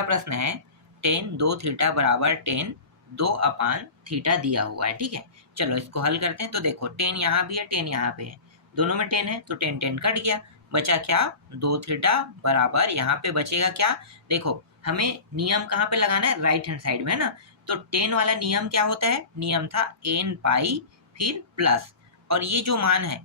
क्या प्रश्न है, टेन 2 थीटा बराबर टेन 2 अपान थीटा दिया हुआ है। ठीक है, चलो इसको हल करते हैं। तो देखो टेन यहाँ भी है, टेन यहाँ पे है, दोनों में टेन है तो टेन टेन कट गया, बचा क्या 2 थीटा बराबर यहाँ पे बचेगा क्या, देखो हमें नियम कहाँ पे लगाना है, राइट हैंड साइड में है ना। तो टेन वाला नियम क्या होता है, नियम था एन पाई फिर प्लस, और ये जो मान है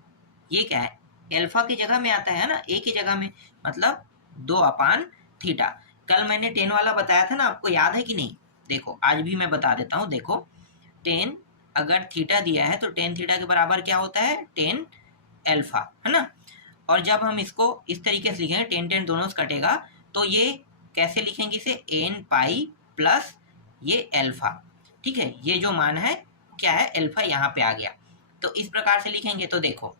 ये क्या है, एल्फा की जगह में आता है ना, ए की जगह में, मतलब 2 अपान थीटा। कल मैंने टेन वाला बताया था ना, आपको याद है कि नहीं, देखो आज भी मैं बता देता हूँ। देखो टेन अगर थीटा दिया है तो टेन थीटा के बराबर क्या होता है, टेन एल्फा, है ना। और जब हम इसको इस तरीके से लिखेंगे, टेन टेन दोनों से कटेगा, तो ये कैसे लिखेंगे इसे, एन पाई प्लस ये एल्फा। ठीक है, ये जो मान है क्या है, एल्फा यहाँ पे आ गया, तो इस प्रकार से लिखेंगे। तो देखो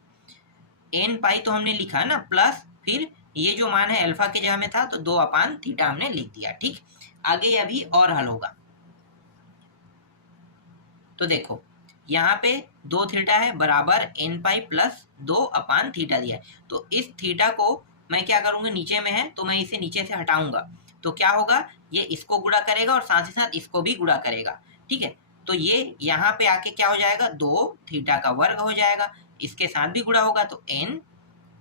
एन पाई तो हमने लिखा है ना, प्लस फिर ये जो मान है अल्फा की जगह में था तो 2 अपान थीटा हमने लिख दिया। ठीक, आगे अभी और हल होगा। तो देखो यहाँ पे 2 थीटा है बराबर एन पाई प्लस 2 अपान थीटा दिया है, तो इस थीटा को मैं क्या करूँगा, नीचे में है तो मैं इसे नीचे से हटाऊंगा, तो क्या होगा, ये इसको गुणा करेगा और साथ ही साथ इसको भी गुणा करेगा। ठीक है, तो ये यहाँ पे आके क्या हो जाएगा, 2 थीटा का वर्ग हो जाएगा, इसके साथ भी गुणा होगा तो एन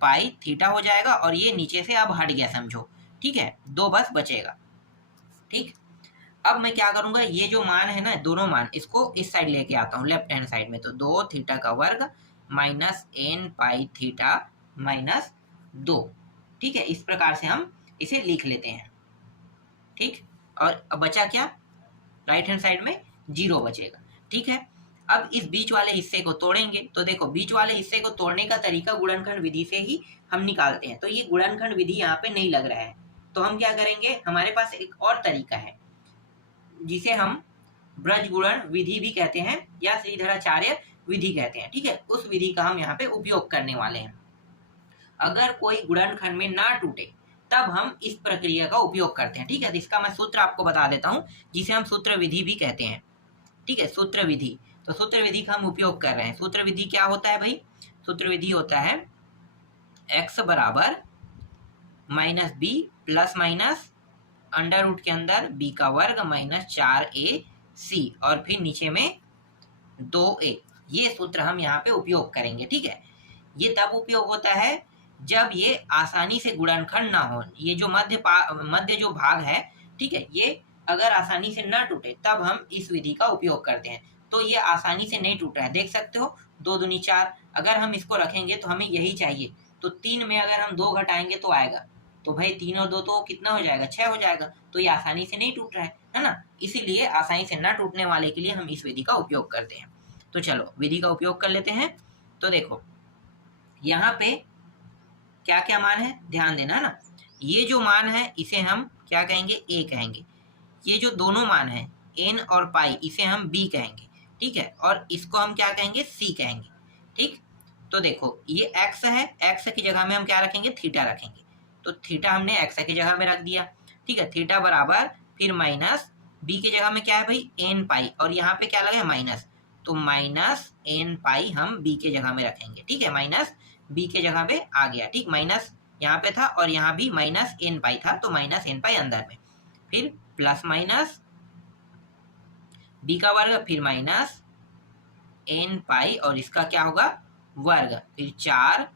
पाई थीटा हो जाएगा, और ये नीचे से अब हट गया समझो। ठीक है, 2 बस बचेगा। ठीक, अब मैं क्या करूंगा, ये जो मान है ना, दोनों मान इसको इस साइड लेके आता हूँ, लेफ्ट हैंड साइड में, तो 2 थीटा का वर्ग माइनस एन पाई थीटा माइनस 2। ठीक है, इस प्रकार से हम इसे लिख लेते हैं। ठीक, और अब बचा क्या, राइट हैंड साइड में 0 बचेगा। ठीक है, अब इस बीच वाले हिस्से को तोड़ेंगे, तो देखो बीच वाले हिस्से को तोड़ने का तरीका गुणनखंड विधि से ही हम निकालते हैं, तो ये गुणनखंड विधि यहाँ पे नहीं लग रहा है, तो हम क्या करेंगे, हमारे पास एक और तरीका है जिसे हम ब्रज गुणन विधि भी कहते हैं या श्रीधराचार्य विधि कहते हैं। ठीक है, उस विधि का हम यहाँ पे उपयोग करने वाले हैं। अगर कोई गुणनखंड में ना टूटे तब हम इस प्रक्रिया का उपयोग करते हैं। ठीक है, तो इसका मैं सूत्र आपको बता देता हूँ, जिसे हम सूत्र विधि भी कहते हैं। ठीक है, सूत्र विधि, तो सूत्र विधि का हम उपयोग कर रहे हैं। सूत्र विधि क्या होता है भाई, सूत्र विधि होता है x बराबर minus b plus minus under root के अंदर b का वर्ग माइनस 4ac और फिर नीचे में 2a। ये सूत्र हम यहाँ पे उपयोग करेंगे। ठीक है, ये तब उपयोग होता है जब ये आसानी से गुणनखंड ना हो, ये जो मध्य जो भाग है, ठीक है, ये अगर आसानी से ना टूटे तब हम इस विधि का उपयोग करते हैं। तो ये आसानी से नहीं टूट रहा है, देख सकते हो 2 दूनी 4, अगर हम इसको रखेंगे तो हमें यही चाहिए, तो 3 में अगर हम 2 घटाएंगे तो आएगा, तो भाई 3 और 2 तो कितना हो जाएगा, 6 हो जाएगा, तो ये आसानी से नहीं टूट रहा है ना, इसीलिए आसानी से ना टूटने वाले के लिए हम इस विधि का उपयोग करते हैं। तो चलो विधि का उपयोग कर लेते हैं। तो देखो यहाँ पे क्या क्या मान है, ध्यान देना ना, ये जो मान है इसे हम क्या कहेंगे, ए कहेंगे, ये जो दोनों मान है एन और पाई इसे हम बी कहेंगे। ठीक है, और इसको हम क्या कहेंगे, सी कहेंगे। ठीक, तो देखो ये एक्स है, एक्स की जगह में हम क्या रखेंगे, थीटा रखेंगे, तो थीटा हमने एक्स की जगह में रख दिया। ठीक है, थीटा बराबर फिर माइनस बी की जगह में क्या है भाई, एन पाई, और यहाँ पे क्या लगा है माइनस, तो माइनस एन पाई हम बी के जगह में रखेंगे। ठीक है, माइनस बी के जगह पे आ गया। ठीक, माइनस यहाँ पे था और यहाँ भी माइनस एन पाई था, तो माइनस एन पाई अंदर में, फिर प्लस माइनस बी का वर्ग फिर माइनस एन पाई और इसका क्या होगा वर्ग, फिर 4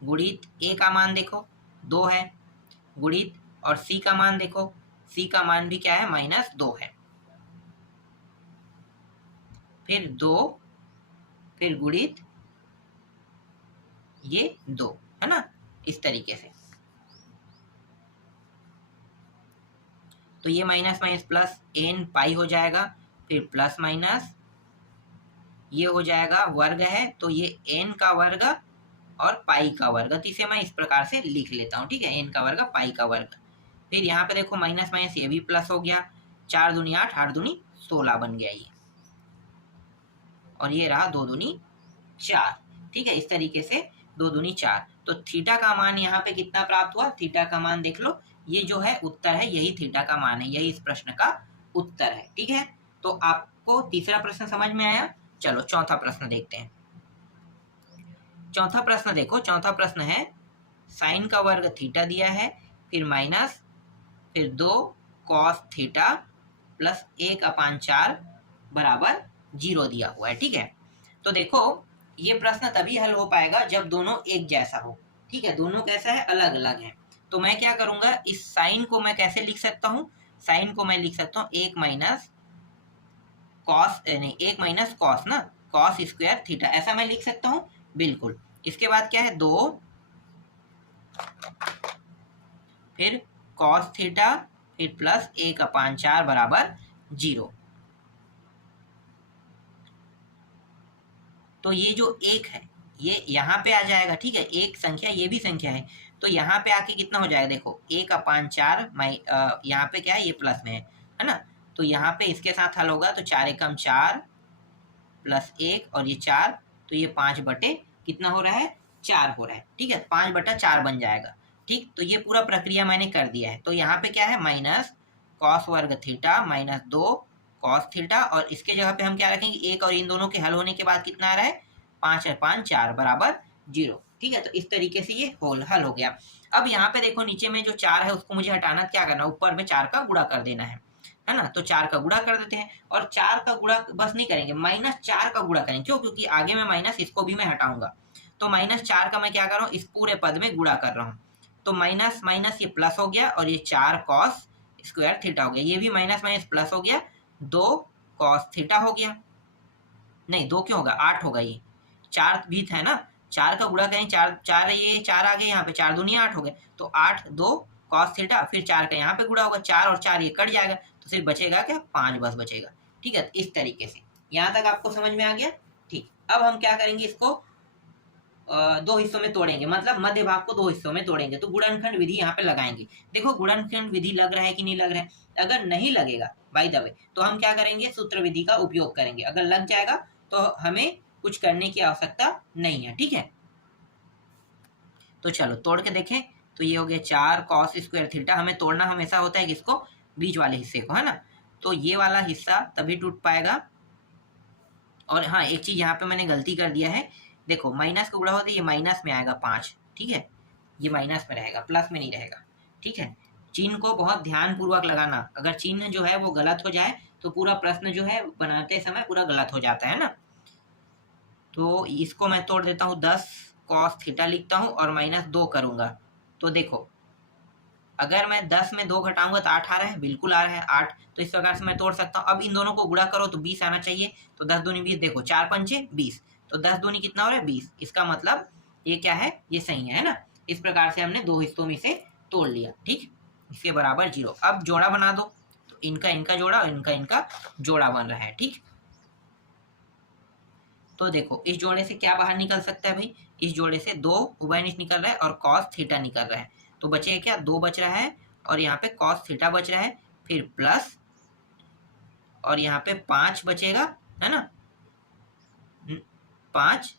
गुणित ए का मान देखो 2 है, गुणित और सी का मान देखो, सी का मान भी क्या है माइनस 2 है, फिर 2 फिर गुणित ये 2 है ना, इस तरीके से। तो ये माइनस माइनस प्लस एन पाई हो जाएगा, फिर प्लस माइनस ये हो जाएगा वर्ग है, तो ये एन का वर्ग और पाई का वर्ग, तो इसे मैं इस प्रकार से लिख लेता हूँ। ठीक है, एन का वर्ग पाई का वर्ग, फिर यहाँ पे देखो माइनस माइनस ये भी प्लस हो गया, 4 दूनी 8 8 दूनी 16 बन गया ये, और ये रहा 2 दूनी 4। ठीक है, इस तरीके से 2 दूनी 4, तो थीटा का मान यहाँ पे कितना प्राप्त हुआ, थीटा का मान देख लो, ये जो है उत्तर है, यही थीटा का मान है, यही इस प्रश्न का उत्तर है। ठीक है, तो आपको तीसरा प्रश्न समझ में आया। चलो चौथा प्रश्न देखते हैं। चौथा प्रश्न देखो, चौथा प्रश्न है साइन का वर्ग थीटा दिया है, फिर माइनस फिर 2 कॉस थीटा प्लस 1/4 बराबर 0 दिया हुआ है। ठीक है, तो देखो ये प्रश्न तभी हल हो पाएगा जब दोनों एक जैसा हो। ठीक है, दोनों कैसा है, अलग अलग है। तो मैं क्या करूंगा, इस साइन को मैं कैसे लिख सकता हूँ, साइन को मैं लिख सकता हूँ 1 माइनस कॉस, नहीं 1 माइनस कॉस ना, कॉस स्क्वायर थीटा, ऐसा मैं लिख सकता हूँ बिल्कुल। इसके बाद क्या है 2, फिर कॉस थीटा, फिर प्लस 1/4 बराबर 0। तो ये जो एक है ये यहाँ पे आ जाएगा। ठीक है, एक संख्या, ये भी संख्या है, तो यहाँ पे आके कितना हो जाएगा, देखो 1/4 यहाँ पे क्या है, ये प्लस में है ना, तो यहाँ पे इसके साथ हल होगा तो 4 एकम 4 प्लस 1 और ये 4, तो ये 5/, कितना हो रहा है, 4 हो रहा है। ठीक है, 5/4 बन जाएगा। ठीक, तो ये पूरा प्रक्रिया मैंने कर दिया है। तो यहाँ पे क्या है, माइनस कॉस वर्ग थीटा माइनस 2 कॉस थीटा, और इसके जगह पे हम क्या रखेंगे, एक, और इन दोनों के हल होने के बाद कितना आ रहा है, 5/4 बराबर 0। ठीक है, तो इस तरीके से ये हल हो गया। अब यहाँ पे देखो नीचे में जो 4 है उसको मुझे हटाना, क्या करना, ऊपर में 4 का गुणा कर देना है ना, तो 4 का गुणा कर देते हैं। और 4 का गुणा बस नहीं करेंगे, -4 का गुणा करेंगे। क्यों, क्योंकि आगे में माइनस, इसको भी मैं हटाऊंगा। तो -4 का मैं क्या कर रहा हूँ, इस पूरे पद में गुणा कर रहा हूँ। तो माइनस माइनस ये प्लस हो गया, और ये 4 कॉस स्क्वायर थीटा हो गया। ये भी माइनस माइनस प्लस हो गया, 2 कॉस थीटा हो गया। नहीं 2 क्यों होगा, 8 होगा। ये 4 भी था ना, 4 का गुणा करें, 4 4 ये 4 आ गए यहाँ पे, 4 दूनी 8 हो गए, तो 8 2 कॉस थीटा, फिर 4 का यहाँ पे गुणा होगा, 4 और 4 ये कट जाएगा, तो सिर्फ बचेगा क्या, 5 बस बचेगा। ठीक है, इस तरीके से यहाँ तक आपको समझ में आ गया। ठीक, अब हम क्या करेंगे, इसको दो हिस्सों में तोड़ेंगे, मतलब मध्य भाग को दो हिस्सों में तोड़ेंगे। तो गुणनखंड विधि यहाँ पे लगाएंगे। देखो गुणनखंड विधि लग रहा है कि नहीं लग रहा है, अगर नहीं लगेगा बाय द वे तो हम क्या करेंगे, सूत्र विधि का उपयोग करेंगे। अगर लग जाएगा तो हमें कुछ करने की आवश्यकता नहीं है। ठीक है, तो चलो तोड़ के देखें। तो ये हो गया 4 कॉस स्क्वायर थीटा। हमें तोड़ना हमेशा होता है किसको, बीच वाले हिस्से को, है ना। तो ये वाला हिस्सा तभी टूट पाएगा। और हाँ, एक चीज यहाँ पे मैंने गलती कर दिया है, देखो माइनस का गुणा होता है, ये माइनस में आएगा 5। ठीक है, ये माइनस में रहेगा, प्लस में नहीं रहेगा। ठीक है, चिन्ह को बहुत ध्यान पूर्वक लगाना, अगर चिन्ह जो है वो गलत हो जाए तो पूरा प्रश्न जो है बनाते समय पूरा गलत हो जाता है ना। तो इसको मैं तोड़ देता हूँ, 10 कॉस थीटा लिखता हूँ और -2 करूंगा। तो देखो अगर मैं 10 में 2 घटाऊंगा तो 8 आ रहा है, बिल्कुल आ रहा है 8। तो इस प्रकार से मैं तोड़ सकता हूँ। अब इन दोनों को गुणा करो तो 20 आना चाहिए। तो 10 दूनी 20, देखो 4 पंचे 20, तो 10 दूनी कितना हो रहा है, 20। इसका मतलब ये क्या है, ये सही है ना। इस प्रकार से हमने दो हिस्सों में से तोड़ लिया। ठीक, इसके बराबर 0। अब जोड़ा बना दो, तो इनका इनका जोड़ा और इनका इनका जोड़ा बन रहा है। ठीक, तो देखो इस जोड़े से क्या बाहर निकल सकता है भाई, इस जोड़े से 2 उभयनिष्ठ निकल रहा है और कॉस थीटा निकल रहा है। तो बचेगा क्या, 2 बच रहा है और यहाँ पे कॉस थीटा बच रहा है, फिर प्लस और यहाँ पे 5 बचेगा, है ना, 5,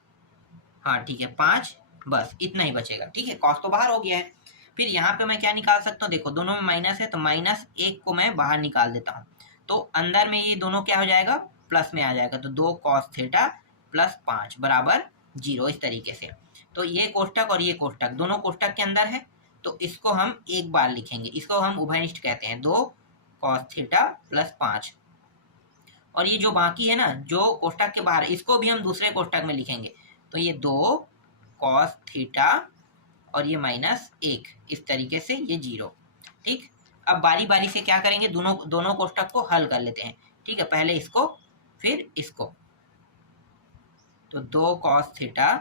हाँ ठीक है 5, बस इतना ही बचेगा। ठीक है, कॉस तो बाहर हो गया है। फिर यहाँ पे मैं क्या निकाल सकता हूँ, देखो दोनों में माइनस है तो -1 को मैं बाहर निकाल देता हूँ। तो अंदर में ये दोनों क्या हो जाएगा, प्लस में आ जाएगा। तो 2 कॉस थीटा प्लस 5 बराबर 0, इस तरीके से। तो ये कोष्टक और ये कोष्टक दोनों कोष्टक के अंदर है, तो इसको हम एक बार लिखेंगे, इसको हम उभयनिष्ठ कहते हैं, 2 कॉस थीटा प्लस 5। और ये जो बाकी है ना, जो कोष्टक के बाहर, इसको भी हम दूसरे कोष्टक में लिखेंगे। तो ये 2 कॉस थीटा और ये -1, इस तरीके से ये 0। ठीक, अब बारी बारी से क्या करेंगे, दोनों कोष्टक को हल कर लेते हैं। ठीक है, पहले इसको फिर इसको। तो 2 कॉस थीटा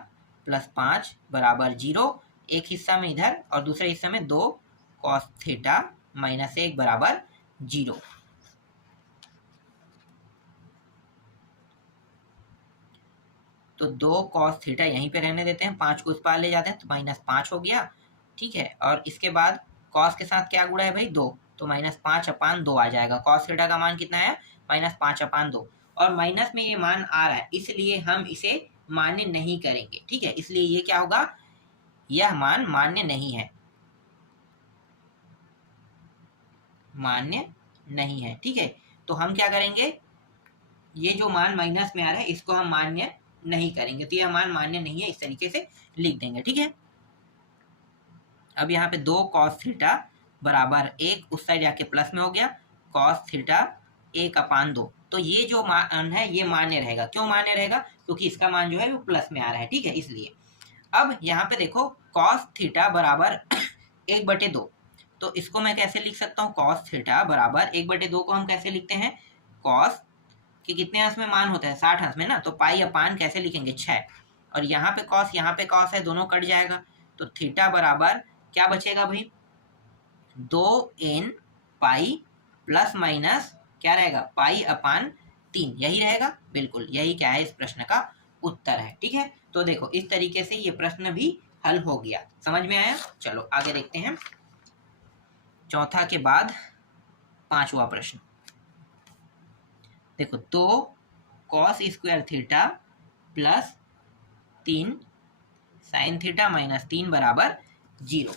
प्लस 5 बराबर 0, एक हिस्सा में इधर और दूसरे हिस्से में 2 कॉस थीटा -1 बराबर 0। तो 2 कॉस थीटा यहीं पे रहने देते हैं, 5 को उस पार ले जाते हैं तो -5 हो गया। ठीक है, और इसके बाद कॉस के साथ क्या गुणा है भाई, 2, तो -5/2 आ जाएगा। कॉस थीटा का मान कितना है, -5/2। और माइनस में ये मान आ रहा है, इसलिए हम इसे मान्य नहीं करेंगे। ठीक है, इसलिए ये क्या होगा, यह मान मान्य नहीं है, मान्य नहीं है। ठीक है, तो हम क्या करेंगे, ये जो मान माइनस में आ रहा है इसको हम मान्य नहीं करेंगे, तो यह मान मान्य नहीं है, इस तरीके से लिख देंगे। ठीक है, अब यहाँ पे 2 कॉस थीटा बराबर 1, उस साइड जाके प्लस में हो गया, कॉस थीटा 1/2। तो ये जो मान है ये मान्य रहेगा। क्यों मान्य रहेगा? क्योंकि इसका मान जो है वो प्लस में आ रहा है, ठीक है, इसलिए। अब यहाँ पे देखो कॉस थीटा बराबर 1/2, तो इसको मैं कैसे लिख सकता हूँ? कॉस थीटा बराबर 1/2 को हम कैसे लिखते हैं? कॉस कि कितने अंश में मान होता है? 60 अंश में ना, तो पाई अपान कैसे लिखेंगे? 6। और यहाँ पे कॉस है, दोनों कट जाएगा, तो थीटा बराबर क्या बचेगा भाई? 2n पाई प्लस माइनस क्या रहेगा? पाई अपान 3, यही रहेगा। बिल्कुल यही क्या है, इस प्रश्न का उत्तर है, ठीक है। तो देखो इस तरीके से ये प्रश्न भी हल हो गया। समझ में आया? चलो आगे देखते हैं। चौथा के बाद पांचवा प्रश्न देखो, 2 cos square theta plus 3 sine theta minus 3 बराबर 0,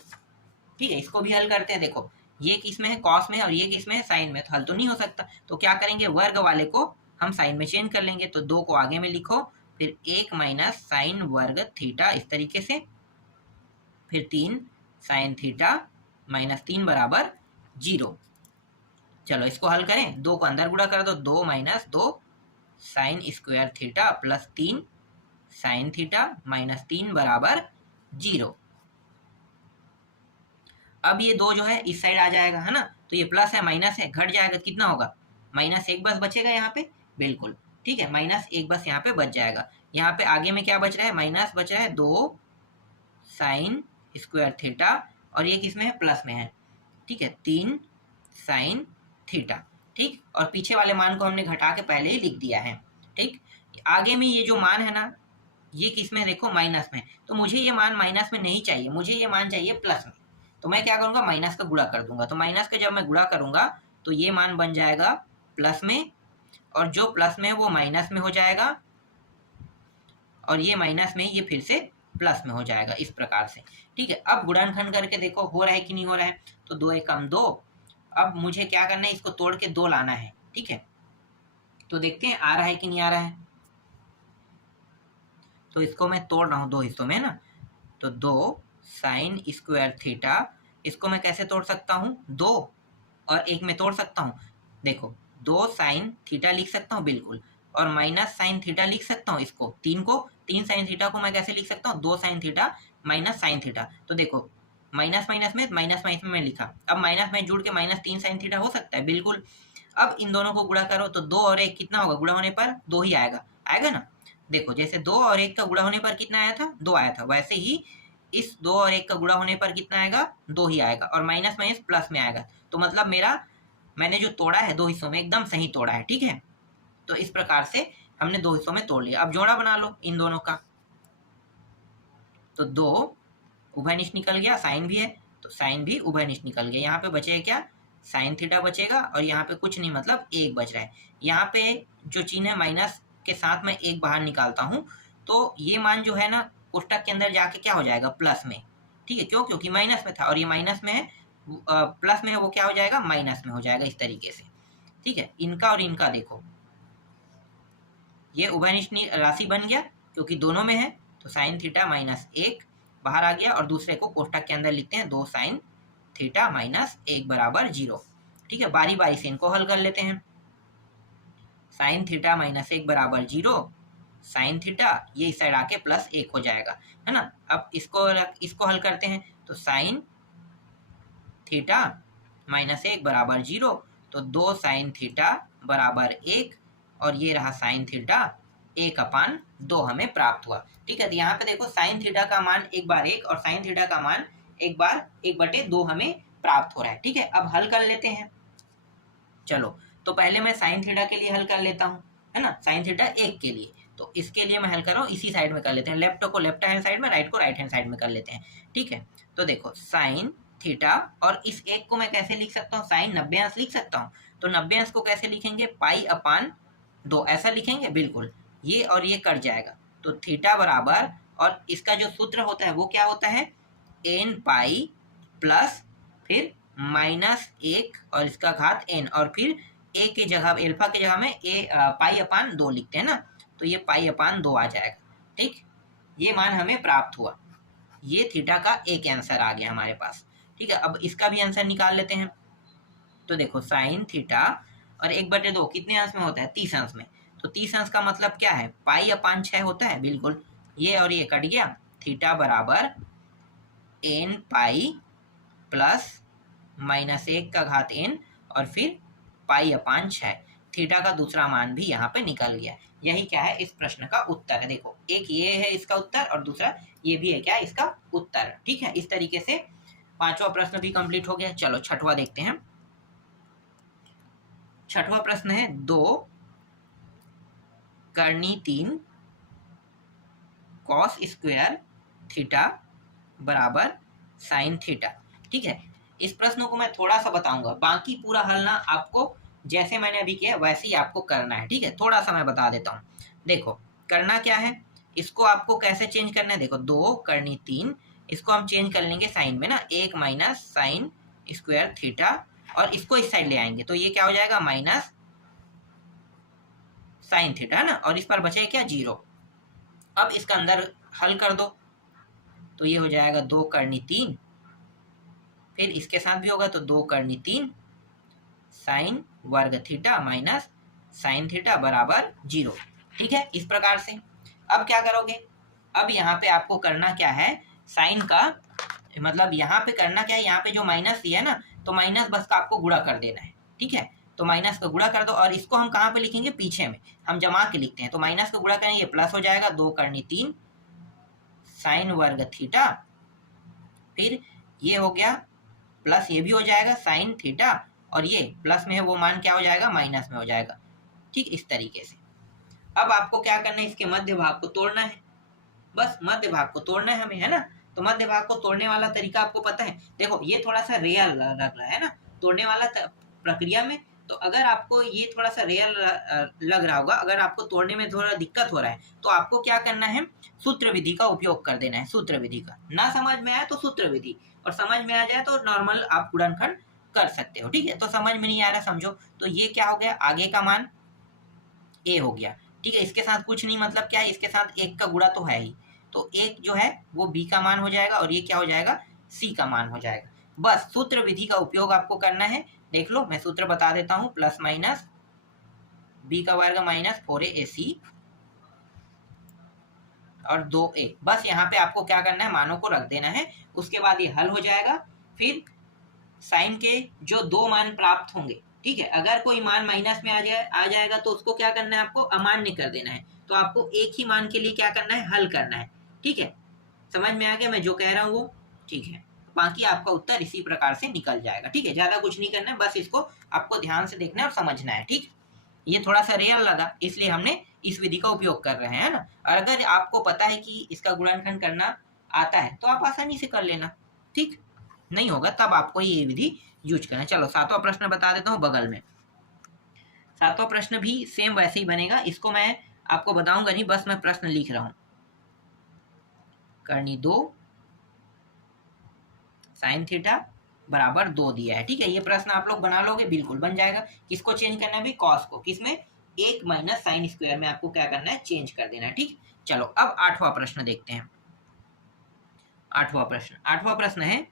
ठीक है। इसको भी हल करते हैं। देखो ये किस में है? कॉस में है, और ये किस में है? साइन में। तो हल तो नहीं हो सकता, तो क्या करेंगे? वर्ग वाले को हम साइन में चेंज कर लेंगे। तो 2 को आगे में लिखो, फिर 1 माइनस साइन वर्ग थीटा, इस तरीके से, फिर 3 साइन थीटा माइनस 3 बराबर 0। चलो इसको हल करें। 2 को अंदर गुणा कर दो, 2 minus 2 sine square theta plus 3 sine theta minus 3 बराबर 0। अब ये 2 जो है इस साइड आ जाएगा, है ना, तो ये प्लस है माइनस है, घट जाएगा, कितना होगा? -1 बस बचेगा यहाँ पे, बिल्कुल, ठीक है, -1 बस यहाँ पे बच जाएगा। यहाँ पे आगे में क्या बच रहा है? माइनस बच रहा है 2 साइन स्क्वायर थीटा, और ये किस में है? प्लस में है, ठीक है, 3 साइन थीटा, ठीक। और पीछे वाले मान को हमने घटा के पहले ही लिख दिया है, ठीक। आगे में ये जो मान है ना, ये किस में? देखो माइनस में। तो मुझे ये मान माइनस में नहीं चाहिए, मुझे ये मान चाहिए प्लस में। तो मैं क्या करूंगा? माइनस का गुणा कर दूंगा। तो माइनस का जब मैं गुणा करूंगा तो ये मान बन जाएगा प्लस में, और जो प्लस में है वो माइनस में हो जाएगा, और ये माइनस में ये फिर से प्लस में हो जाएगा, इस प्रकार से, ठीक है। अब गुणनखंड करके देखो हो रहा है कि नहीं हो रहा है। तो 2 एकम 2। अब मुझे क्या करना है? इसको तोड़ के 2 लाना है, ठीक है। तो देखते हैं आ रहा है कि नहीं आ रहा है। तो इसको मैं तोड़ रहा हूँ 2 हिस्सों में ना। तो 2 साइन स्क्वायर थीटा, इसको मैं कैसे तोड़ सकता हूँ? 2 और 1 में तोड़ सकता हूँ। देखो 2 साइन थीटा लिख सकता हूँ, बिल्कुल, और माइनस साइन थीटा लिख सकता हूँ। इसको 3 साइन थीटा को मैं कैसे लिख सकता हूँ? 2 sine theta minus sine theta. तो देखो माइनस माइनस में मैं लिखा, अब माइनस में जुड़ के -3 साइन थीटा हो सकता है, बिल्कुल। अब इन दोनों को गुणा करो तो 2 और 1 कितना होगा? गुणा होने पर 2 ही आएगा, आएगा ना। देखो जैसे 2 और 1 का गुणा होने पर कितना आया था? 2 आया था, वैसे ही इस 2 और 1 का गुणा होने पर कितना आएगा? 2 ही आएगा, और माइनस माइनस प्लस में आएगा। तो मतलब मैंने जो तोड़ा है 2 हिस्सों में, एकदम सही तोड़ा है, ठीक है। तो इस प्रकार से हमने 2 हिस्सों में तोड़ लिया। अब जोड़ा बना लो इन दोनों का। तो 2 उभयनिष्ठ निकल गया, साइन भी है तो साइन भी उभयनिष्ठ निकल गया। यहाँ पे बचेगा क्या? साइन थीटा बचेगा, और यहाँ पे कुछ नहीं, मतलब 1 बच रहा है। यहाँ पे जो चिन्ह है माइनस के साथ में 1 बाहर निकालता हूँ, तो ये मान जो है ना कोष्टक के अंदर जाके क्या हो जाएगा? प्लस में, ठीक है। क्यों? क्योंकि माइनस में था, और ये माइनस में है, प्लस में है, वो क्या हो जाएगा? माइनस में हो जाएगा, इस तरीके से, ठीक है। इनका और इनका देखो, ये उभयनिष्ठ राशि बन गया क्योंकि दोनों में है, तो साइन थीटा -1 बाहर आ गया, और दूसरे को कोष्टक के अंदर लिखते हैं 2 साइन थीटा -1 बराबर 0, ठीक है। बारी बारी से इनको हल कर लेते हैं। साइन थीटा -1 बराबर 0, साइन थीटा ये इस साइड आके +1 हो जाएगा, है ना। अब इसको हल करते हैं। तो साइन थीटा -1 बराबर 0, तो 2 साइन थीटा बराबर 1, और ये रहा साइन थीटा 1/2 हमें प्राप्त हुआ, ठीक है। तो यहाँ पे देखो साइन थीटा का मान 1/1 और साइन थीटा का मान 1/1/2 हमें प्राप्त हो रहा है, ठीक है। अब हल कर लेते हैं। चलो तो पहले मैं साइन थीटा के लिए हल कर लेता हूँ, है ना, साइन थीटा 1 के लिए। तो इसके लिए मैं हल कर रहा हूँ, इसी साइड में कर लेते हैं। लेफ्ट को लेफ्ट हैंड साइड में, राइट को राइट हैंड साइड में कर लेते हैं, ठीक है। तो देखो साइन थीटा, और इस 1 को मैं कैसे लिख सकता हूँ? साइन 90 अंश लिख सकता हूँ। तो 90 अंश को कैसे लिखेंगे? पाई/2 ऐसा लिखेंगे, बिल्कुल। ये और ये कट जाएगा, तो थीटा बराबर, और इसका जो सूत्र होता है वो क्या होता है? n पाई प्लस फिर -1 और इसका घात n, और फिर a की जगह, अल्फा की जगह में पाई/2 लिखते हैं ना, तो ये पाई/2 आ जाएगा, ठीक। ये मान हमें प्राप्त हुआ, ये थीटा का एक आंसर आ गया हमारे पास, ठीक है, अब इसका भी आंसर निकाल लेते हैं। तो देखो साइन थीटा और 1/2 कितने अंश में होता है? 30 अंश में। तो 30 अंश का मतलब क्या है? पाई अपान 6 होता है, बिल्कुल। ये और ये कट गया, थीटा बराबर n पाई प्लस -1/n और फिर पाई अपान 6। थीटा का दूसरा मान भी यहाँ पे निकल गया। यही क्या है इस प्रश्न का उत्तर है। देखो एक ये है इसका उत्तर और दूसरा ये भी है क्या इसका उत्तर। ठीक है, इस तरीके से पांचवा प्रश्न भी कंप्लीट हो गया। चलो छठवां देखते हैं। छठवां प्रश्न है 2 करनी 3 कॉस स्क्वायर थीटा बराबर साइन थीटा। ठीक है, इस प्रश्न को मैं थोड़ा सा बताऊंगा, बाकी पूरा हल ना आपको जैसे मैंने अभी किया वैसे ही आपको करना है। ठीक है, थोड़ा सा मैं बता देता हूँ। देखो करना क्या है, इसको आपको कैसे चेंज करना है। देखो 2 करनी 3, इसको हम चेंज कर लेंगे साइन में ना, 1 माइनस साइन स्क्वायर थीटा, और इसको इस साइड ले आएंगे तो ये क्या हो जाएगा माइनस साइन थीटा ना, और इस पर बचे क्या 0। अब इसका अंदर हल कर दो तो ये हो जाएगा 2 करनी 3, फिर इसके साथ भी होगा तो 2 करनी 3 साइन वर्ग थीटा माइनस साइन थीटा बराबर 0। ठीक है, इस प्रकार से अब क्या करोगे, अब यहाँ पे आपको करना क्या है, साइन का मतलब यहाँ पे करना क्या है, यहाँ पे जो माइनस दिया है ना, तो माइनस बस का आपको गुणा कर देना है। ठीक है, तो माइनस का गुणा कर दो और इसको हम कहाँ पे लिखेंगे, पीछे में हम जमा के लिखते हैं। तो माइनस का गुणा करेंगे प्लस हो जाएगा 2 करनी 3 साइन वर्ग थीटा, फिर ये हो गया प्लस ये भी हो जाएगा साइन थीटा, और ये प्लस में है वो मान क्या हो जाएगा माइनस में हो जाएगा। ठीक, इस तरीके से अब आपको क्या करना है, इसके मध्य भाग को तोड़ना है। बस मध्य भाग को तोड़ना है हमें, है ना। तो मध्य भाग को तोड़ने वाला तरीका आपको पता है। देखो ये थोड़ा सा रियल लग रहा है ना तोड़ने वाला प्रक्रिया में, तो अगर आपको ये थोड़ा सा रियल लग रहा होगा, अगर आपको तोड़ने में थोड़ा दिक्कत हो रहा है, तो आपको क्या करना है, सूत्र विधि का उपयोग कर देना है। सूत्र विधि का ना समझ में आया तो सूत्र विधि, और समझ में आ जाए तो नॉर्मल आप गुणनखंड कर सकते हो। ठीक है, तो समझ में नहीं आ रहा समझो, तो ये क्या हो गया, आगे का मान ए हो गया। ठीक है, इसके साथ कुछ नहीं, मतलब क्या है, इसके साथ 1 का गुणा तो है ही, तो 1 जो है वो बी का मान हो जाएगा और ये क्या हो जाएगा सी का मान हो जाएगा। बस सूत्र विधि का उपयोग आपको करना है। देख लो मैं सूत्र बता देता हूँ, प्लस माइनस बी का वर्ग माइनस 4ac और 2a। बस यहाँ पे आपको क्या करना है, मानों को रख देना है, उसके बाद ये हल हो जाएगा। फिर साइन के जो 2 मान प्राप्त होंगे, ठीक है, अगर कोई मान माइनस में आ जाएगा तो उसको क्या करना है, आपको अमान्य कर देना है। तो आपको एक ही मान के लिए क्या करना है, हल करना है। ठीक है, समझ में आ गया मैं जो कह रहा हूँ वो। ठीक है, बाकी आपका उत्तर इसी प्रकार से निकल जाएगा। ठीक है, ज्यादा कुछ नहीं करना है, बस इसको आपको ध्यान से देखना है और समझना है। ठीक, ये थोड़ा सा रियल लगा इसलिए हमने इस विधि का उपयोग कर रहे हैं ना। और अगर आपको पता है कि इसका गुणनखंड करना आता है तो आप आसानी से कर लेना। ठीक, नहीं होगा तब आपको ये विधि यूज करना। चलो सातवां प्रश्न बता देता हूँ बगल में। सातवां प्रश्न भी सेम वैसे ही बनेगा, इसको मैं आपको बताऊंगा नहीं, बस मैं प्रश्न लिख रहा हूं। करनी 2 साइन थीटा बराबर 2 दिया है। ठीक है, ये प्रश्न आप लोग बना लोगे, बिल्कुल बन जाएगा। किसको चेंज करना है भी, कॉस को, किसमें 1 माइनस साइन स्क्वायर में आपको क्या करना है, चेंज कर देना है। ठीक, चलो अब आठवां प्रश्न देखते हैं। आठवां प्रश्न है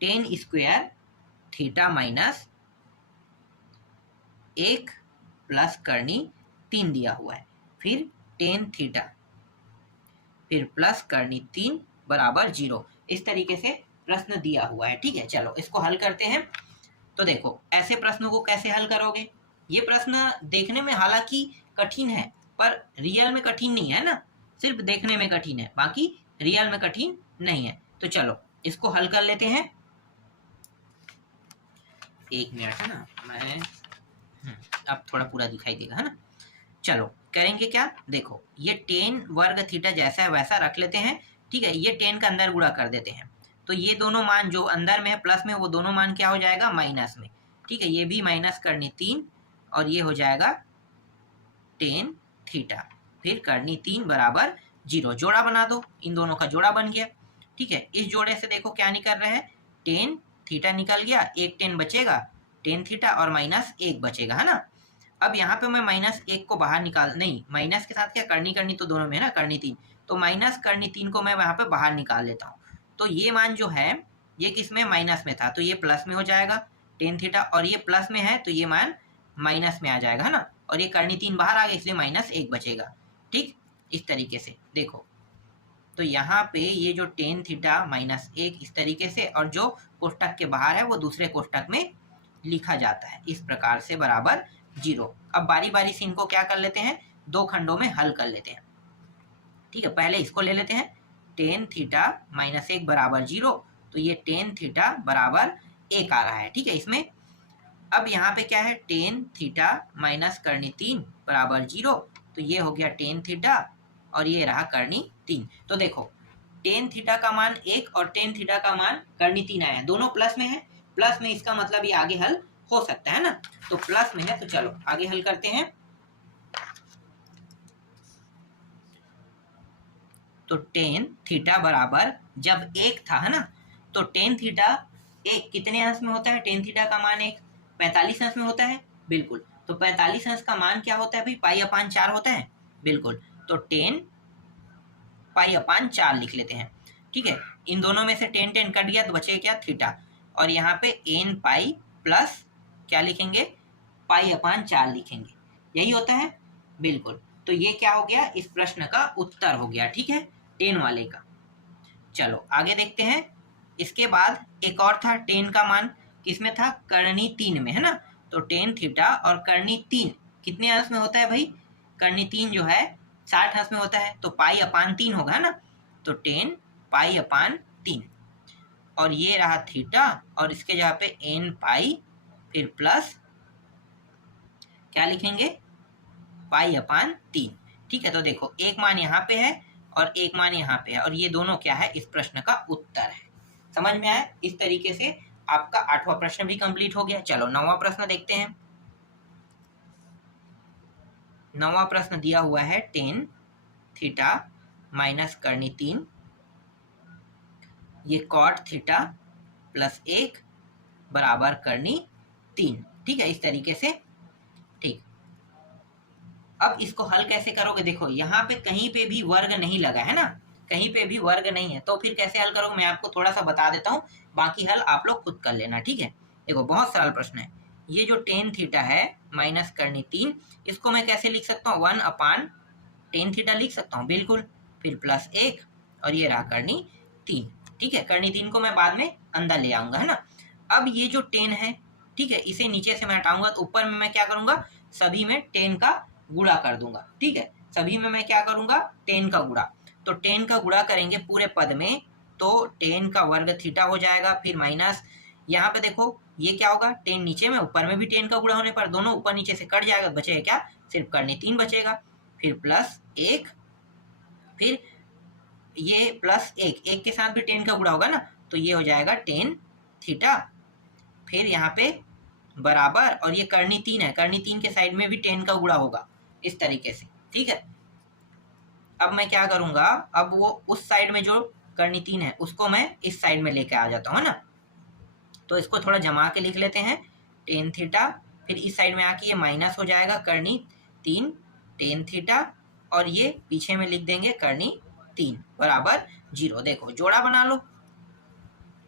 ten square theta minus 1 plus करनी 3 दिया हुआ है, फिर टेन थीटा, फिर प्लस करनी 3 बराबर 0। इस तरीके से प्रश्न दिया हुआ है। ठीक है, चलो इसको हल करते हैं। तो देखो ऐसे प्रश्नों को कैसे हल करोगे, ये प्रश्न देखने में हालांकि कठिन है पर रियल में कठिन नहीं है ना, सिर्फ देखने में कठिन है, बाकी रियल में कठिन नहीं है। तो चलो इसको हल कर लेते हैं। 1 मिनट है ना, मैं अब थोड़ा पूरा दिखाई देगा, है ना। चलो करेंगे क्या, देखो ये टेन वर्ग थीटा जैसा है वैसा रख लेते हैं। ठीक है, ये टेन का अंदर गुणा कर देते हैं, तो ये दोनों मान जो अंदर में है प्लस में, वो दोनों मान क्या हो जाएगा माइनस में। ठीक है, ये भी माइनस करनी 3 और ये हो जाएगा टेन थीटा, फिर करनी 3 बराबर 0। जोड़ा बना दो, इन दोनों का जोड़ा बन गया। ठीक है, इस जोड़े से देखो क्या निकल रहा है, टेन थीटा निकल गया, एक टेन बचेगा, टेन थीटा और माइनस 1 बचेगा, है ना। अब यहाँ पे मैं -1 को बाहर निकाल, नहीं माइनस के साथ क्या करनी तो दोनों में है ना, करनी 3, तो माइनस करनी 3 को मैं यहाँ पे बाहर निकाल लेता हूँ। तो ये मान जो है ये किस में, माइनस में था, तो ये प्लस में हो जाएगा टेन थीटा, और ये प्लस में है तो ये मान माइनस में आ जाएगा, है ना। और ये करनी 3 बाहर आ गई, इसलिए -1 बचेगा। ठीक, इस तरीके से देखो, तो यहाँ पे ये जो टेन थीटा -1 इस तरीके से, और जो कोष्टक के बाहर है वो दूसरे कोष्टक में लिखा जाता है इस प्रकार से, बराबर 0। अब बारी बारी से इनको क्या कर लेते हैं, 2 खंडों में हल कर लेते हैं। ठीक है, पहले इसको ले लेते हैं, टेन थीटा -1 बराबर 0, तो ये टेन थीटा बराबर 1 आ रहा है। ठीक है, इसमें अब यहाँ पे क्या है, टेन थीटा माइनस करनी 3 बराबर 0, तो ये हो गया टेन थीटा, और ये रहा करनी 3। तो देखो टेन थीटा का मान 1 और टेन थीटा का मान करनी 3 आया है, दोनों प्लस में है। प्लस में इसका मतलब ये आगे हल हो सकता है ना, तो प्लस में है, तो चलो आगे हल करते हैं। तो टेन थीटा बराबर जब 1 था, है ना, तो टेन थीटा 1 कितने अंश में होता है, टेन थीटा का मान 1 45 अंश में होता है, बिल्कुल। तो 45 अंश का मान क्या होता है भाई, पाई/4 होता है, बिल्कुल। तो टेन पाई/4 लिख लेते हैं। ठीक है, इन दोनों में से टेन कट गया तो बचे क्या, थीटा, और यहाँ पे एन पाई प्लस क्या लिखेंगे, पाई/4 लिखेंगे, यही होता है, बिल्कुल। तो ये क्या हो गया, इस प्रश्न का उत्तर हो गया। ठीक है, टेन वाले का। चलो आगे देखते हैं। इसके बाद एक और था, टेन का मान किसमें था, करनी 3 में, है ना। तो टेन थीटा और करनी 3 कितने अंश में होता है भाई, करनी 3 जो है 60 अंश में होता है, तो पाई/3 होगा ना। तो टेन पाई/3, और ये रहा थीटा, और इसके जगह पे एन पाई फिर प्लस क्या लिखेंगे, पाई/3। ठीक है, तो देखो एक मान यहाँ पे है और एक मान यहाँ पे है, और ये दोनों क्या है, इस प्रश्न का उत्तर है। समझ में आया। इस तरीके से आपका 8वां प्रश्न भी कंप्लीट हो गया। चलो 9वां प्रश्न देखते हैं। 9वां प्रश्न दिया हुआ है, टेन थीटा माइनस करनी 3, ये कॉट थीटा प्लस 1 बराबर करनी 3। ठीक है, इस तरीके से। ठीक, अब इसको हल कैसे करोगे, देखो यहाँ पे कहीं पे भी वर्ग नहीं लगा है ना, कहीं पे भी वर्ग नहीं है, तो फिर कैसे हल करोगे, मैं आपको थोड़ा सा बता देता हूँ, बाकी हल आप लोग खुद कर लेना। ठीक है, देखो बहुत सरल प्रश्न है। ये जो टेन थीटा है माइनस करनी 3, इसको मैं कैसे लिख सकता हूँ, 1/tan थीटा लिख सकता हूँ, बिल्कुल। फिर प्लस 1, और ये रहा करनी 3। ठीक है, करनी 3 को मैं बाद में अंदर ले आऊंगा, है ना। अब ये जो टेन है, ठीक है, इसे नीचे से मैं हटाऊंगा, तो ऊपर में मैं क्या करूंगा, सभी में टेन का गुणा कर दूंगा। ठीक है, सभी में मैं क्या करूंगा, टेन का गुणा। तो टेन का गुणा करेंगे पूरे पद में, तो टेन का वर्ग थीटा हो जाएगा, फिर माइनस यहाँ पे देखो ये क्या होगा, टेन नीचे में, ऊपर में भी टेन का गुणा होने पर दोनों ऊपर नीचे से कट जाएगा, बचेगा क्या, सिर्फ करनी 3 बचेगा। फिर प्लस 1, फिर ये प्लस 1, 1 के साथ भी टेन का गुणा होगा ना, तो ये हो जाएगा टेन थीटा, फिर यहाँ पे बराबर, और ये करनी 3 है, करनी 3 के साइड में भी टेन का गुणा होगा, इस तरीके से। ठीक है, अब मैं क्या करूंगा, अब वो उस साइड में जो करनी 3 है उसको मैं इस साइड में लेके आ जाता हूँ, है ना। तो इसको थोड़ा जमा के लिख लेते हैं, टेन थीटा, फिर इस साइड में आके ये माइनस हो जाएगा, करनी 3 टेन थीटा, और ये पीछे में लिख देंगे करनी 3 बराबर 0। देखो जोड़ा बना लो,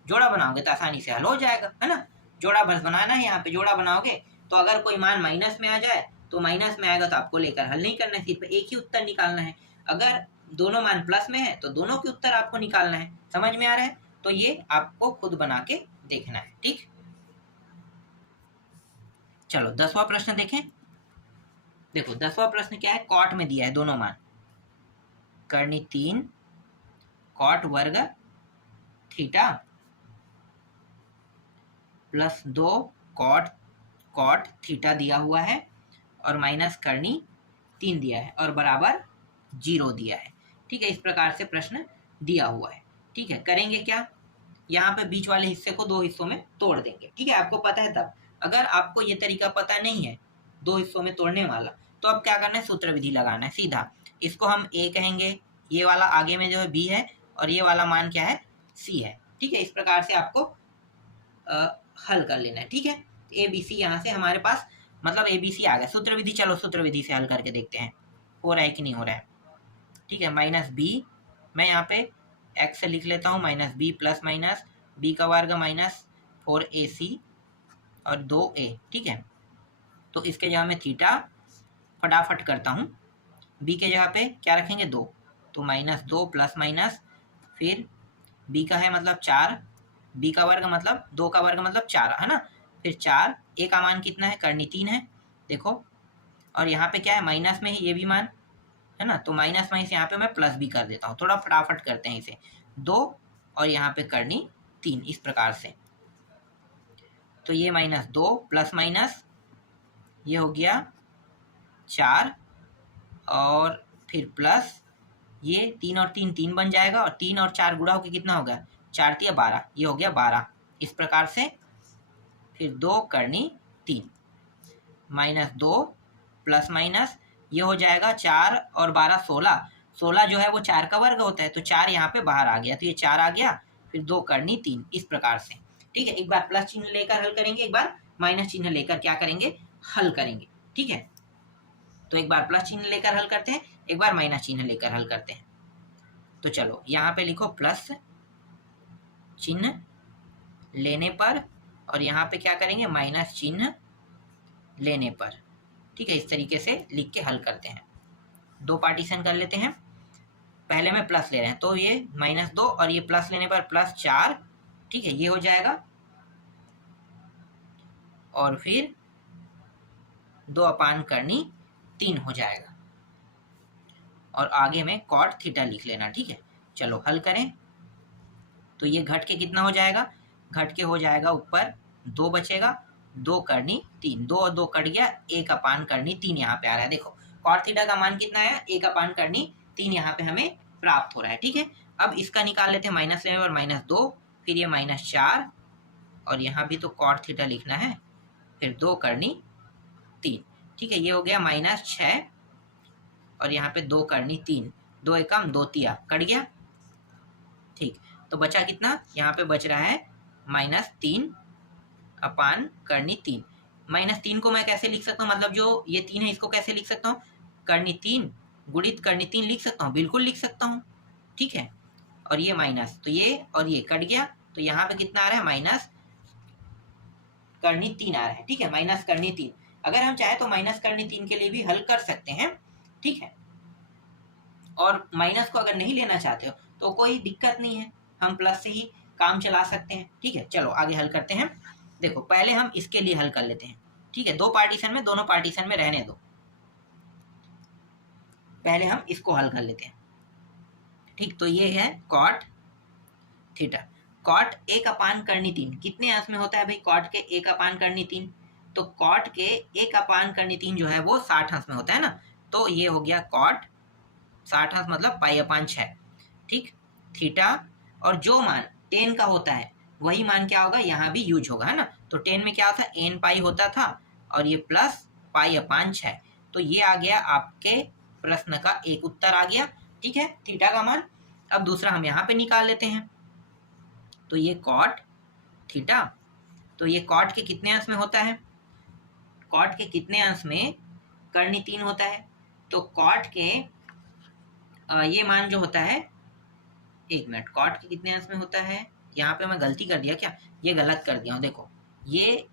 जोड़ा बनाओगे तो आसानी से हल हो जाएगा, है ना। जोड़ा बस बनाना है, यहाँ पे जोड़ा बनाओगे तो अगर कोई मान माइनस में आ जाए तो माइनस में आएगा तो आपको लेकर हल नहीं करना है, सिर्फ एक ही उत्तर निकालना है। अगर दोनों मान प्लस में है तो दोनों के उत्तर आपको निकालना है। समझ में आ रहा है, तो ये आपको खुद बना के देखना है। ठीक, चलो 10वां प्रश्न देखें। देखो 10वां प्रश्न क्या है, कॉट में दिया है दोनों मान, करनी 3 कॉट वर्ग थीटा प्लस 2 कॉट थीटा दिया हुआ है, और माइनस करनी 3 दिया है, और बराबर 0 दिया है। ठीक है, इस प्रकार से प्रश्न दिया हुआ है। ठीक है, करेंगे क्या, यहाँ पे बीच वाले हिस्से को 2 हिस्सों में तोड़ देंगे। ठीक है, आपको पता है तब। अगर आपको ये तरीका पता नहीं है 2 हिस्सों में तोड़ने वाला, तो अब क्या करना है, सूत्र विधि लगाना है सीधा। इसको हम ए कहेंगे, ये वाला आगे में जो है बी है, और ये वाला मान क्या है, सी है। ठीक है, इस प्रकार से आपको हल कर लेना है। ठीक है, ए बी सी यहाँ से हमारे पास मतलब ए बी सी आ गया। सूत्र विधि, चलो सूत्र विधि से हल करके देखते हैं हो रहा है कि नहीं हो रहा है। ठीक है, माइनस बी, मैं यहाँ पे एक्स से लिख लेता हूँ, minus b plus minus b का वर्ग माइनस 4ac और 2a, ठीक है। तो इसके जगह मैं थीटा फटाफट करता हूँ। बी के जगह पे क्या रखेंगे 2, तो -2 प्लस माइनस, फिर बी का है मतलब 4, बी का वर्ग मतलब 2 का वर्ग मतलब 4 है ना, फिर 4, ए का मान कितना है, करनी 3 है देखो, और यहाँ पे क्या है माइनस में ही ये भी मान है ना, तो माइनस माइनस यहाँ पे मैं प्लस भी कर देता हूँ। थोड़ा फटाफट करते हैं इसे, 2 और यहाँ पे करनी 3, इस प्रकार से। तो ये -2 प्लस माइनस ये हो गया 4 और फिर प्लस ये 3 और 3 3 बन जाएगा, और 3 और 4 गुणा होकर कितना हो गया, 4 तिया 12, ये हो गया 12, इस प्रकार से। फिर 2 करनी 3, -2 प्लस माइनस ये हो जाएगा 4 और 12 16, 16 जो है वो 4 का वर्ग होता है, तो 4 यहाँ पे बाहर आ गया, तो ये 4 आ गया, फिर 2 करनी 3, इस प्रकार से, ठीक है। एक बार प्लस चिन्ह लेकर हल करेंगे, एक बार माइनस चिन्ह लेकर क्या करेंगे, हल करेंगे, ठीक है। तो एक बार प्लस चिन्ह लेकर हल करते हैं, एक बार माइनस चिन्ह लेकर हल करते हैं। तो चलो यहाँ पे लिखो प्लस चिन्ह लेने पर, और यहाँ पे क्या करेंगे माइनस चिन्ह लेने पर, ठीक है। इस तरीके से लिख के हल करते हैं। दो पार्टीशन कर लेते हैं। पहले में प्लस ले रहे हैं, तो ये -2 और ये प्लस लेने पर +4, ठीक है, ये हो जाएगा, और फिर 2/3 हो जाएगा, और आगे में cot थीटा लिख लेना, ठीक है। चलो हल करें, तो ये घट के कितना हो जाएगा, घट के हो जाएगा ऊपर 2 बचेगा, 2 करनी 3, 2 और 2 कट गया, 1/3 यहाँ पे आ रहा है। देखो cot थीटा का मान कितना है, 1/3 यहाँ पे हमें प्राप्त हो रहा है, ठीक है। अब इसका निकाल लेते हैं, माइनस लेने पर -2, फिर ये -4, और यहाँ भी तो cot थीटा लिखना है, फिर 2 करनी 3, ठीक है। ये हो गया -6, और यहाँ पे 2 करनी 3, 2 एकम 2 तिया कट गया, ठीक। तो बचा कितना, यहाँ पे बच रहा है -3/3। -3 को मैं कैसे लिख सकता हूँ, मतलब जो ये 3 है इसको कैसे लिख सकता हूँ, करनी 3 गुणित करनी 3 लिख सकता हूँ, बिल्कुल लिख सकता हूँ, ठीक है। और ये माइनस, तो ये और ये कट गया, तो यहाँ पे कितना आ रहा है, माइनस करनी 3 आ रहा है, ठीक है, माइनस करनी 3। अगर हम चाहे तो माइनस करनी 3 के लिए भी हल कर सकते हैं, ठीक है। और माइनस को अगर नहीं लेना चाहते हो तो कोई दिक्कत नहीं है, हम प्लस से ही काम चला सकते हैं, ठीक है। चलो आगे हल करते हैं। देखो पहले हम इसके लिए हल कर लेते हैं, ठीक है, दो पार्टीशन में, दोनों पार्टीशन में रहने दो, पहले हम इसको हल कर लेते हैं, ठीक। तो ये है cot थीटा, cot 1/3 कितने अंश में होता है भाई, cot के 1/3, तो cot के 1/3 जो है वो 60 अंश में होता है ना, तो ये हो गया cot 60 अंश मतलब π/6, ठीक। थीटा, और जो मान 10 का होता है वही मान क्या होगा, यहाँ भी यूज होगा, है ना। तो 10 में क्या होता है, n पाई होता था, और ये प्लस π/6, तो ये आ गया आपके प्रश्न का एक उत्तर आ गया, ठीक है, थीटा का मान। अब दूसरा हम यहाँ पे निकाल लेते हैं, तो ये cot थीटा, तो ये cot के कितने अंश में होता है, cot के कितने अंश में करनी 3 होता है, तो cot के ये मान जो होता है, एक मिनट, cot के कितने अंश में होता है, यहाँ पे मैं गलती कर दिया क्या, ये गलत कर दिया हूँ, देखो ये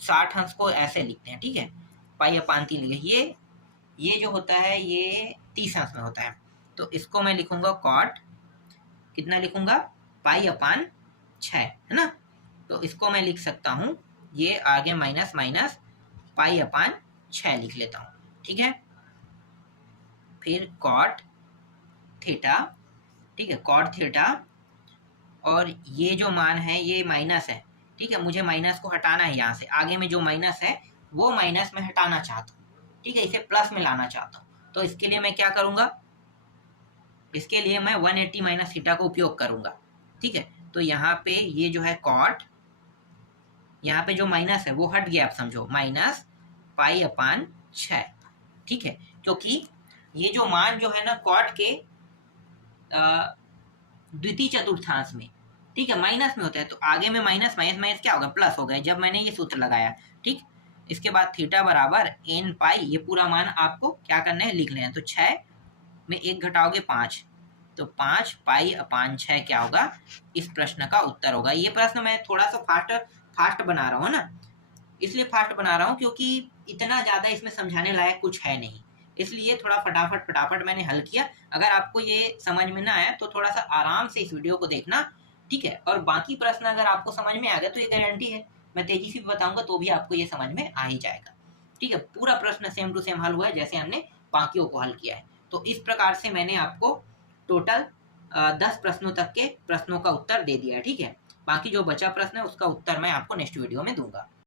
60 अंश को ऐसे लिखते हैं, ठीक है, π/3 लिखे, ये जो होता है ये 30 अंश में होता है, तो इसको मैं लिखूंगा cot, कितना लिखूंगा, π/6, है ना। तो इसको मैं लिख सकता हूँ, ये आगे माइनस माइनस π/6 लिख लेता हूँ, ठीक है। फिर cot थीटा, ठीक है, cot थीटा, और ये जो मान है ये माइनस है, ठीक है, मुझे माइनस को हटाना है, यहाँ से आगे में जो माइनस है वो माइनस में हटाना चाहता हूँ, ठीक है, इसे प्लस में लाना चाहता हूँ। तो इसके लिए मैं क्या करूँगा, इसके लिए मैं 180 माइनस थीटा को उपयोग करूँगा, ठीक है। तो यहाँ पे ये जो है cot, यहाँ पे जो माइनस है वो हट गया, आप समझो, -π/6, ठीक है, क्योंकि ये जो मान जो है ना cot के द्वितीय चतुर्थांश में, ठीक है, माइनस में होता है, तो आगे में माइनस माइनस माइनस क्या होगा, प्लस हो गया, जब मैंने ये सूत्र लगाया, ठीक। इसके बाद थीटा बराबर n पाई, ये पूरा मान आपको क्या करना है, लिख लेना है। तो 6 में 1 घटाओगे 5, तो 5 पाई अपान 6 क्या होगा, इस प्रश्न का उत्तर होगा। ये प्रश्न मैं थोड़ा सा फास्ट बना रहा हूँ ना, इसलिए फास्ट बना रहा हूँ क्योंकि इतना ज़्यादा इसमें समझाने लायक कुछ है नहीं, इसलिए थोड़ा फटाफट मैंने हल किया। अगर आपको ये समझ में ना आया तो थोड़ा सा आराम से इस वीडियो को देखना, ठीक है। और बाकी प्रश्न अगर आपको समझ में आ गया तो ये गारंटी है मैं तेजी से बताऊंगा तो भी आपको ये समझ में आ ही जाएगा, ठीक है। पूरा प्रश्न सेम टू सेम हल हुआ है जैसे हमने बाकियों को हल किया है। तो इस प्रकार से मैंने आपको टोटल 10 प्रश्नों तक के प्रश्नों का उत्तर दे दिया है, ठीक है। बाकी जो बचा प्रश्न है उसका उत्तर मैं आपको नेक्स्ट वीडियो में दूंगा।